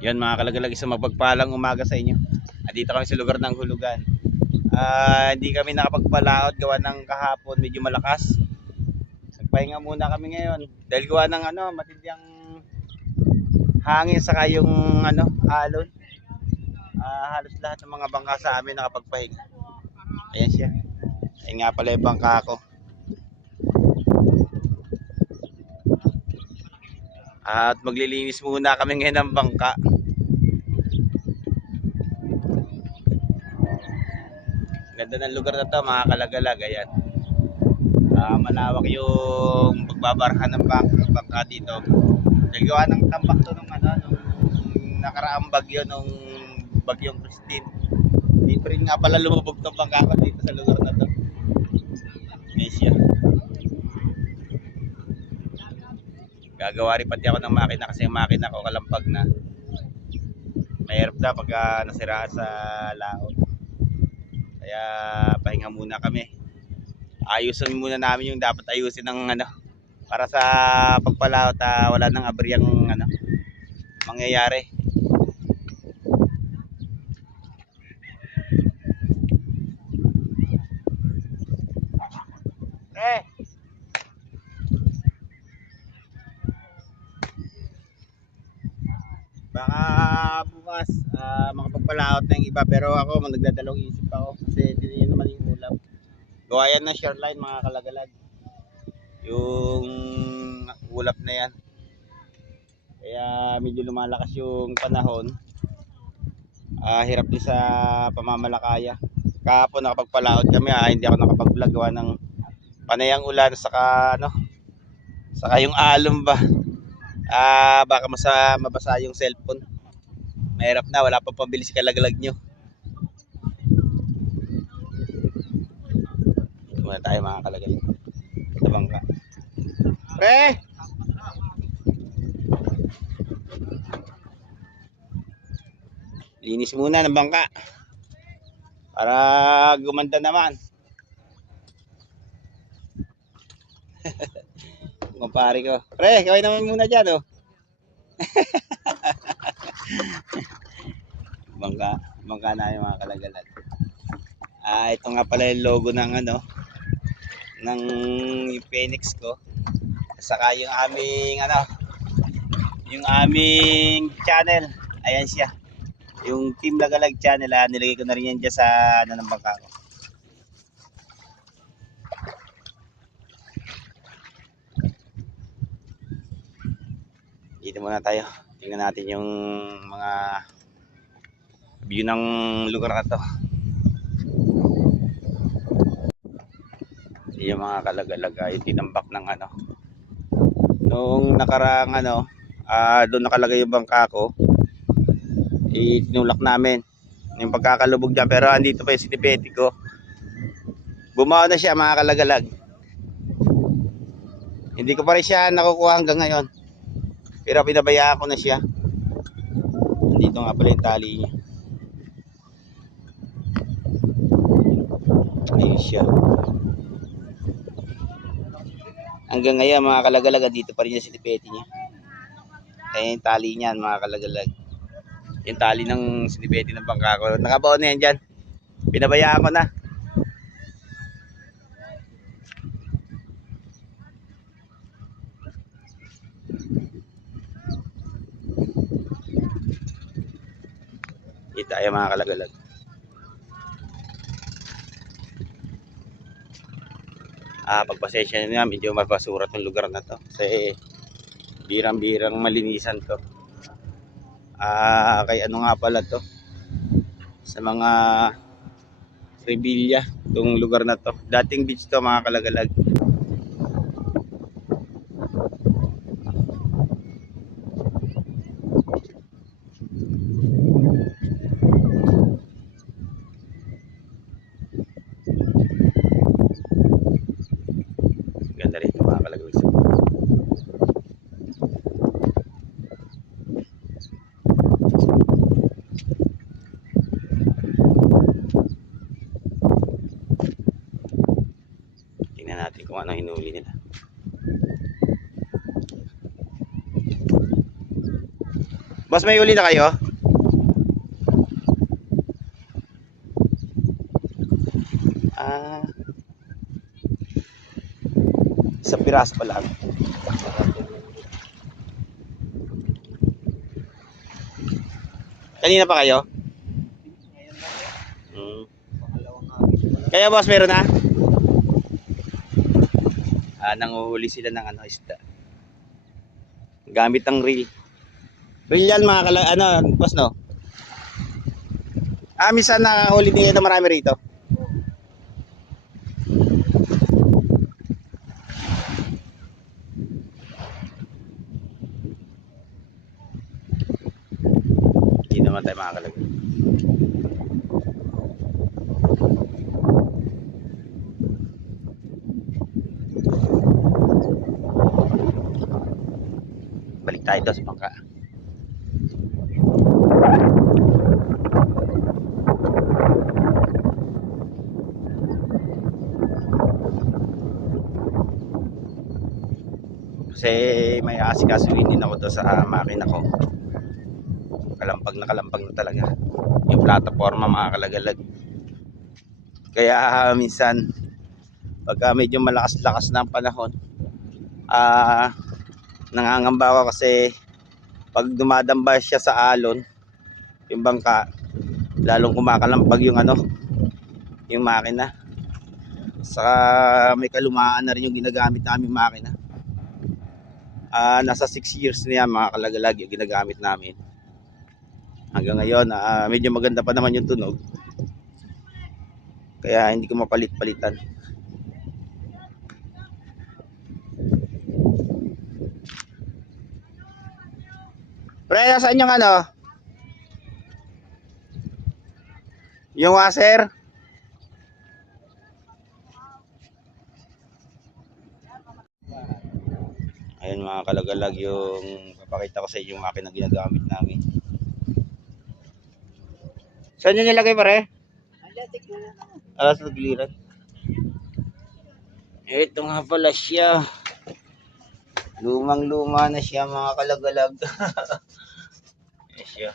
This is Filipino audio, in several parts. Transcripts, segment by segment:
Yan mga kalagalag, isang mapagpalang umaga sa inyo. Dito kami sa lugar ng Hulugan. Hindi kami nakapagpalaot gawa ng kahapon medyo malakas. Nagpahinga muna kami ngayon dahil gawa ng matinding hangin saka yung alon. Halos lahat ng mga bangka sa amin nakapagpahinga. Ayan siya. Ayun nga pala yung bangka ko. At maglilinis muna kami ngayon ng bangka. Ganda ng lugar na to mga kalagalag. Ayan. Malawak yung pagbabarhan ng bangka dito. Nagawa ng tambak to nung nakaraang bagyo nung bagyong Christine. Dito rin nga pala lumubog tong bangka ko dito sa lugar na to. Asia. Gagawa rin pati ako ng makina kasi yung makina ko kalampag na. Mahirap na pagka nasiraan sa laot. Kaya pahinga muna kami. Ayusin muna namin yung dapat ayusin ng para sa pagpalaot wala nang aberyang mangyayari. Baka bukas makapagpalaot na yung iba pero ako nagdadalawang isip ako kasi yun naman yung ulam. Gawa yan ng shoreline mga kalagalag. Yung ulap na yan. Kaya medyo lumalakas yung panahon. Hirap din sa pamamalakaya. Kahapon nakapagpalaot kami hindi ako nakapag-vlog gawa ng panayang ulan saka saka yung alon ba. Baka mabasa yung cellphone. Mahirap na, wala pa pambili si kalagalag nyo. Ito muna tayo mga kalagalag. Sa bangka. Pre! Linis muna ng bangka. Para gumanda naman. Kumpare ko. Pre, kaway naman muna dyan Bangka na yung mga kalagalag. Ito nga pala yung logo ng ng Phoenix ko. Saka yung aming channel. Ayan siya. Yung Team Lagalag channel, nilagay ko na rin yan dyan sa ng bangka ko. Dito muna tayo. Tingnan natin yung mga view ng lugar na to. Yung mga kalagalag ay tinambak ng nung nakaraang doon nakalagay yung bangka ko. Tinulak namin yung pagkakalubog dyan pero andito pa yung sinipeti ko. Bumawa na siya mga kalagalag. Hindi ko pa rin siya nakukuha hanggang ngayon pero pinabayaan ko na siya. Dito nga pala yung tali niya. Ayun siya. Hanggang ngayon mga kalagalag dito pa rin yung sinipeti niya. Kaya yung tali niyan mga kalagalag. Yung tali ng sinipeti ng bangka ko. Nakabaon na yan dyan. Pinabayaan ko na. Dito tayo mga kalagalag. Pagpasensya nyo nga, medyo mabasura tong lugar na to. Kasi birang-birang malinisan to. Kay nga pala to. Sa mga Revilla, itong lugar na to. Dating beach to mga kalagalag. Ganda rin ito mga kalagalag. Natin kung ano hinuli nila. Boss, may uli na kayo? Ah, sa piraso pa lang. Kanina pa kayo? Hmm. Kaya boss, meron na? Nanguhuli sila ng isda. Gamit ang reel. Reel yan mga boss no? Minsan nakahuli din na marami rito. Hindi naman tayo makakalagay. Balik tayo doon sa bangka. Kasi may asikasuhin din ako doon sa makina ko. Kalampag na talaga yung plataforma mga kalagalag. Kaya minsan pagka medyo malakas-lakas na ang panahon, nangangamba ako kasi pag dumadamba siya sa alon yung bangka, lalong kumakalampag yung yung makina. Saka may kalumaan na rin yung ginagamit naming makina. Nasa 6 years na yan mga kalagalag yung ginagamit namin. Hanggang ngayon medyo maganda pa naman yung tunog. Kaya hindi ko mapalit-palitan. Pre, nasaan yung yung washer? Ayun mga kalagalag yung papakita ko sa inyo yung makina ginagamit namin. Saan nyo nilagay pare? Sa giliran. Ito nga pala siya. Lumang luma na siya mga kalagalag. Siya.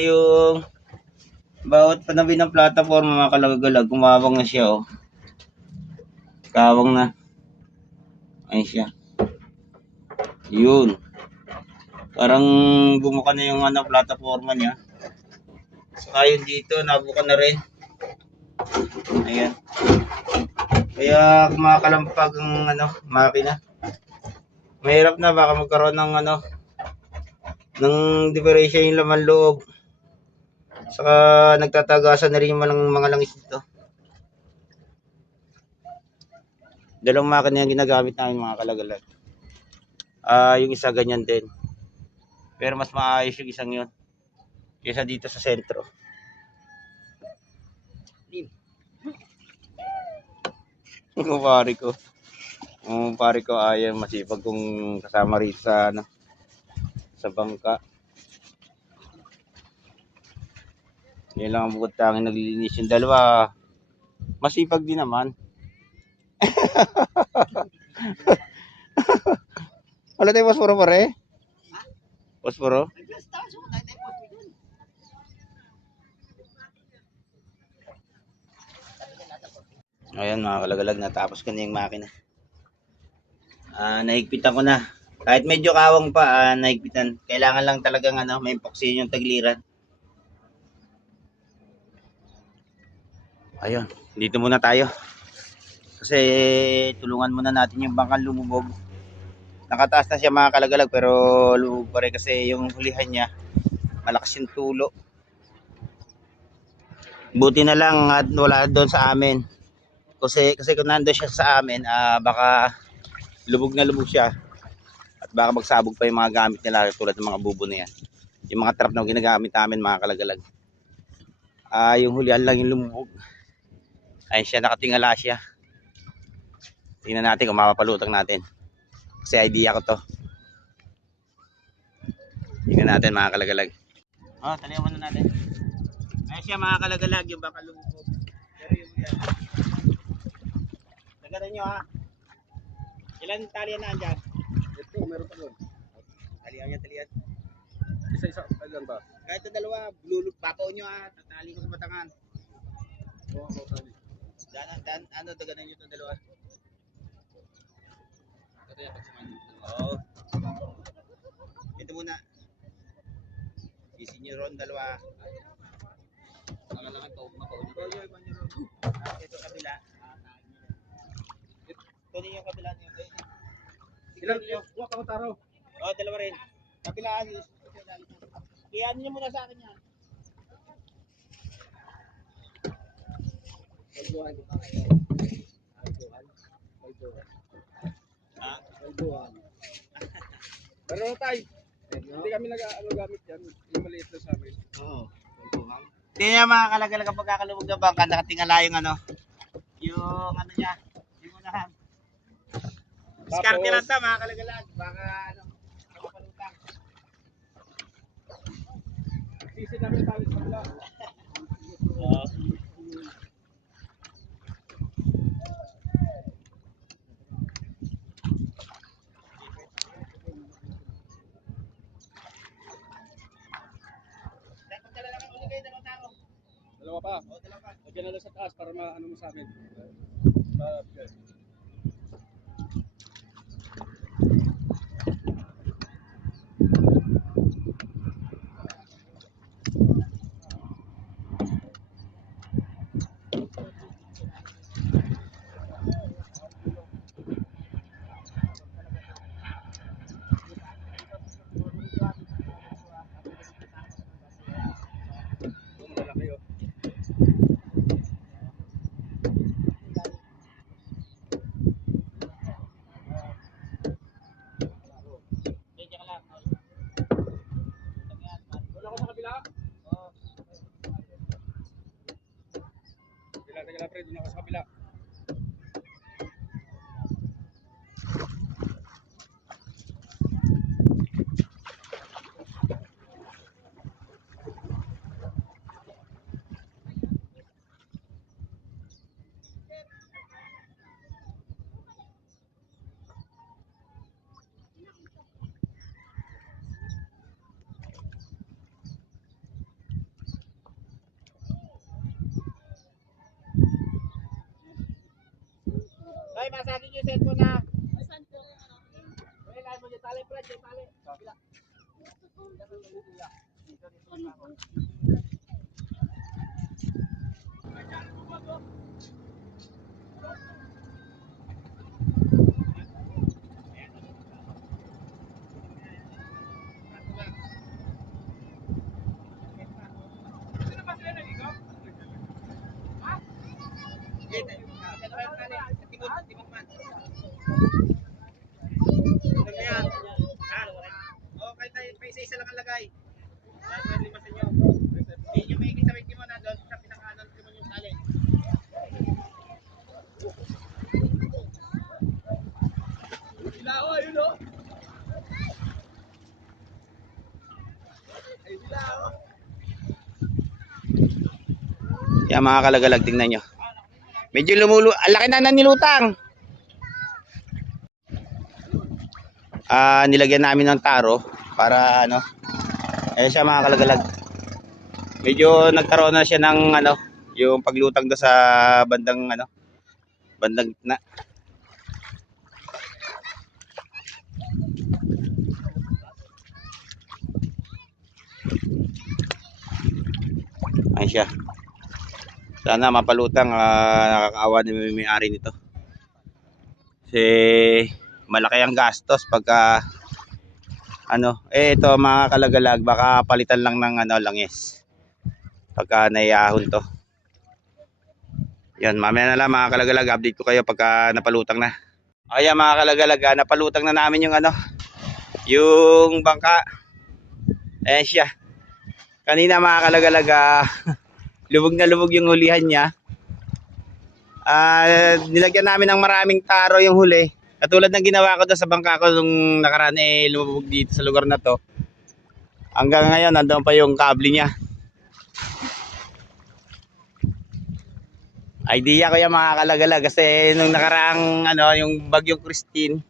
Yung bawat panabi ng plataforma mga kalagalag, kumawang na siya Kawang na. Ayun siya. Yun. Parang bumuka na yung plataforma niya. Saka yun dito, nabuka na rin. Ayan. Kaya kumakalampag ang makina. Mahirap na baka magkaroon ng ng differential yung laman loob. Saka nagtatagasan na rin yung mga langis dito. Dalawang makina yung ginagamit namin mga kalagalag. Yung isa ganyan din. Pero mas maayos yung isang yun kaysa dito sa sentro. Pare ko ayaw masipag kung kasama rin sa sa bangka. Yan lang ang bukod tanging naglilinis. Yung dalawa masipag din naman. Wala tayo posporo pare? Posporo? Ayan mga kalagalag, natapos ko na yung makina. Nahigpitan ko na. Kahit medyo kawang pa, nahigpitan. Kailangan lang talagang may epoxy yung tagliran. Ayun, dito muna tayo. Kasi tulungan muna natin yung bangkang lumubog. Nakataas na siya mga kalagalag pero lumubog pa rin kasi yung hulihan niya malakas yung tulo. Buti na lang at wala doon sa amin. Kasi kung nandoon siya sa amin, baka lubog na lubog siya. At baka magsabog pa yung mga gamit nila tulad ng mga bubo na yan. Yung mga trap na ginagamit namin mga kalagalag. Yung hulihan lang yung lumubog. Ayun siya, nakatingala siya. Tingnan natin kung mapapalutang natin. Kasi idea ko to. Tingnan natin mga kalagalag. Talihan muna natin. Ayun siya mga kalagalag, yung baka lumubog. Pero yung yan. Tagalan nyo Ilan talian na andyan? Ito, meron pa doon. Talihan niya, talihan. Isa-isa, kailan ba? Kahit ito dalawa, blulog, bato nyo tatali ko sa batangan. Oo, tali. Ano, daganan nyo itong dalawa. Oo. Ito muna. Isin nyo ron, dalawa. Ang lang ito, mapauli. Ito kabila. Ito din yung kabila niyo. Ilan? Huwag ako taro. Oo, dalawa rin. Kabila, iyan nyo muna sa akin yan. Kalbuhan. Ha? Kalbuhan. Pero tay, hindi kami gamit yan. Yung maliit na sa amin. Oo. Hindi niya makakalagalag ang pagkakalubog ng bangka. Nakatingala yung ano. Yung ano niya. Yung unahan. Diskarte lang ito, makakalagalag. Baka ano. Makapalutang. Sisi namin tali sa kabila. Oo. Dalawa pa. Oo, dalawa pa. Lagyan na lang sa taas para maano mo sa amin. Okay. Malaki oh. Medyo ka lang. Wala ko sa kabila. Oo. Teka pre, doon ako sa kabila. Ay, masagin yung cellphone na. Ay, lahat mo yung tali, Brad. Yung tali. Kabila. Isa lang ang lagay. Dapat lima sa inyo. Hindi nyo may ikit sa wiki mo na doon sa pinakanan mo yung tali. Bilao, ayun o. Ay, bilao. Yan mga kalagalag, tingnan nyo. Medyo ang laki na nilutang. Nilagyan namin ng taro para ano. Ayan siya mga kalagalag. Medyo nagkaroon na siya ng ano, yung paglutang do sa bandang ano, bandang gitna. Ayan siya. Sana mapalutang, nakakaawa na may-ari nito. Kasi malaki ang gastos pagka ano, ito mga kalagalag, baka palitan lang ng ano, langis. Pagka naiyahon to. Yan, mamaya na lang mga kalagalag, update ko kayo pagka napalutang na. Ayan mga kalagalag, napalutang na namin yung ano, yung bangka. Ayan siya. Kanina mga kalagalag, lubog na lubog yung hulihan niya. Nilagyan namin ng maraming taro yung huli. Katulad ng ginawa ko doon sa bangka ko nung nakaraan, lumubog dito sa lugar na to. Hanggang ngayon nandoon pa yung kable niya. Idea ko yung mga kalagalag kasi nung nakaraang ano, yung bagyong Christine,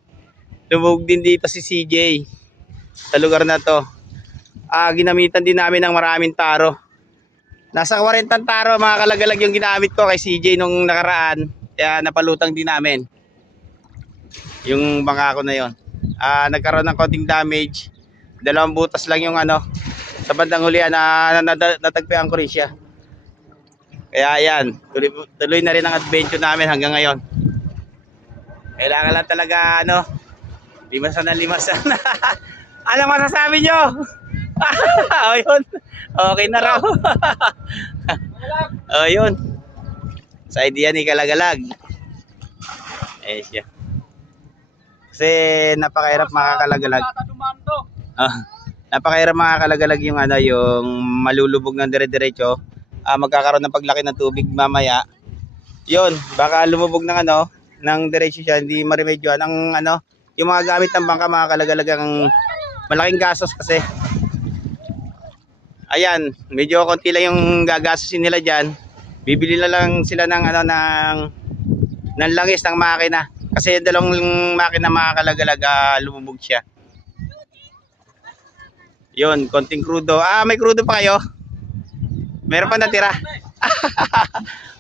lumubog din dito si CJ. sa lugar na to. Ginamitan din namin ng maraming taro. Nasa 40 taro mga kalagalag yung ginamit ko kay CJ nung nakaraan. Kaya napalutang din namin yung bangka ko na yon. Nagkaroon ng konting damage. 2 butas lang yung ano sa bandang hulihan na natagpian ko rin siya. Kaya ayan, tuloy na rin ang adventure namin hanggang ngayon. Kailangan lang talaga ano, limasan na limasan. Ano masasabi nyo? O yun, okay na raw. O yun, sa idea ni Kalagalag. Eh siya. Kasi napakahirap makakalagalag. Napakahirap makakalagalag yung ano, yung malulubog ng dire-diretso. Magkakaroon ng paglaki ng tubig mamaya. Yun, baka lumubog ng ano, ng diretso siya, hindi maremedyohan ang ano, yung mga gamit ng bangka makakalagalag ang malaking gastos kasi. Ayan, medyo konti lang yung gagastusin nila diyan. Bibili na lang sila ng ano ng langis ng makina. Kasi yung dalawang makina makakalagalag lumubog siya. Yun, konting crudo. May crudo pa kayo? Meron pa natira.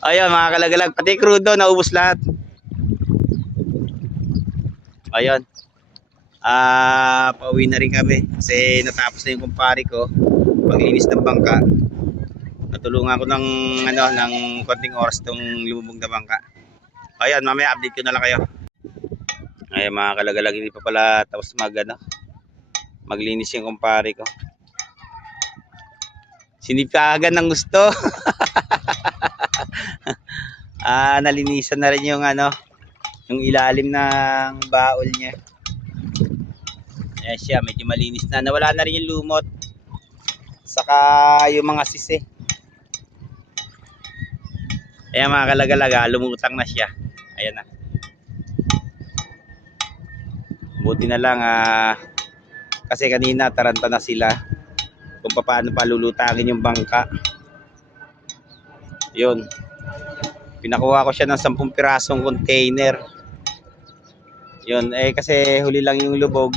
Ayun, makakalagalag. Pati crudo, naubos lahat. Ayun. Pauwi na rin kami. Kasi natapos na yung kumpare ko. Paglinis ng bangka. Natulungan ko ng ano ng konting oras tong lumubog na bangka. Ayun, mamaya update ko na lang kayo. Ayun mga kalagalag, hindi pa pala tapos maglinis yung kumpare ko. Sinipagan ng gusto. Nalinisan na rin yung ano, yung ilalim ng baol niya. Ayan siya, medyo malinis na. Nawala na rin yung lumot. Saka yung mga sisi. Ayan mga kalagalag, lumutang na siya. Ayan na. Buti na lang kasi kanina taranta na sila kung paano palulutangin yung bangka. Yun. Pinakuha ko siya ng 10 pirasong container. Yun, kasi huli lang yung lubog.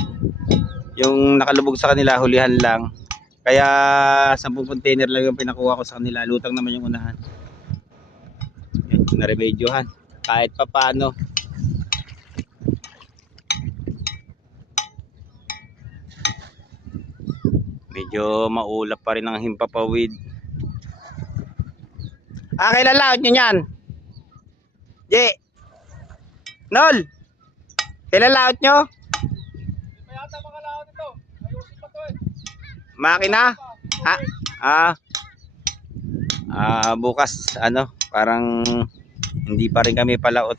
Yung nakalubog sa kanila, hulihan lang. Kaya 10 container lang yung pinakuha ko sa kanila. Lutang naman yung unahan. Yun, naremedyohan. Kahit pa paano. Medyo maulap pa rin ang himpapawid. Kailan laot nyo yan? J. Nol. Kailan laot nyo? Mayata mga laot ito. Ayusin pa to eh. Makina? Bukas ano, parang hindi pa rin kami palaot.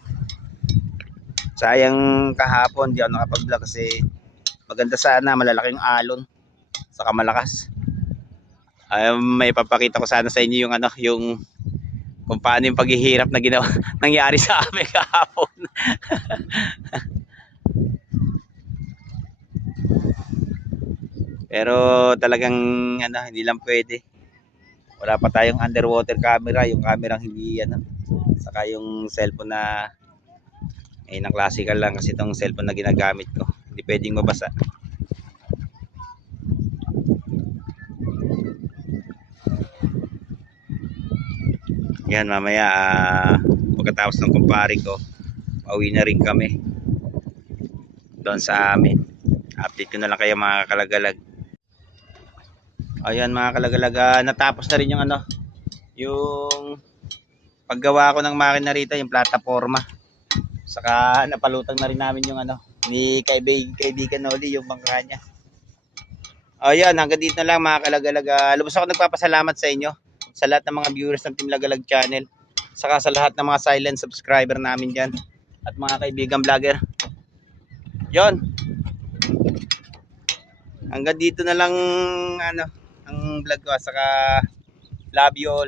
Sayang kahapon di ako nakapag-vlog kasi maganda sana, malalaking alon. Saka malakas. May papakita ko sana sa inyo yung ano, yung kung paano yung paghihirap na ginawa nangyari sa amin kahapon. Pero talagang ano, hindi lang pwede. Wala pa tayong underwater camera, yung camera hindi ano. Saka yung cellphone na na classical lang kasi itong cellphone na ginagamit ko. Hindi pwedeng mabasa. Yan, mamaya pagkatapos ng kumpare ko, pauwi na rin kami doon sa amin. Update ko na lang kayo mga kalagalag. Ayan mga kalagalag, natapos na rin yung ano, yung paggawa ko ng makina rito, yung plataforma. Saka napalutang na rin namin yung ano, ni kaibigan Noli, yung bangka niya. Ayan, hanggang dito na lang mga kalagalag. Lubos ako nagpapasalamat sa inyo, sa lahat ng mga viewers ng Team Lagalag Channel, saka sa lahat ng mga silent subscriber namin dyan, at mga kaibigan vlogger. Yon, hanggang dito na lang ano, ang vlog ko, saka love you all.